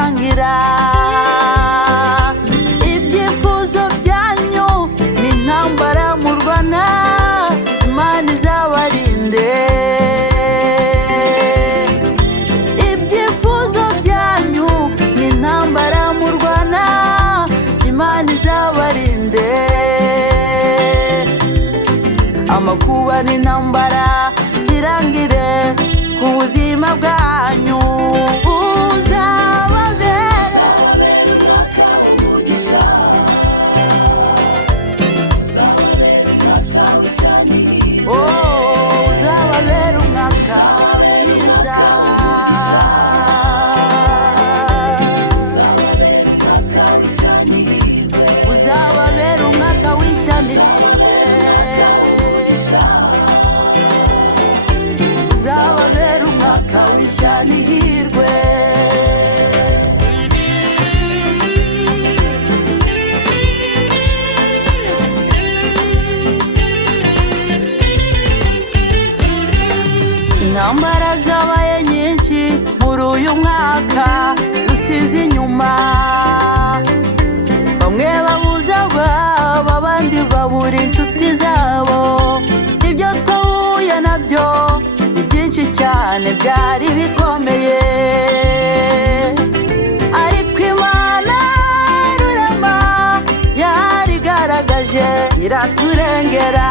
birangira. Ibyifuzo byanyu ni intambara murwana, Imana izabarinde. Ibyifuzo byanyu ni intambara murwana, Imana izabarinde. Amakuba n'intambara birangire ku buzima bwanyu. Uzababera umwaka w'umugisha, uzababera umwaka mwiza, uzababera umwaka w'ishya n'ihirwe, uzababera umwaka w'ishya n'ihirwe. Intambara zabaye nyinshi muri uyu mwaka dusize inyuma, bamwe babuze ababo, abandi babura inshuti zabo. Ibyo twahuye nabyo ni byinshi cyane, byari bikomeye, ariko Imana rurema yarigaragaje iraturengera.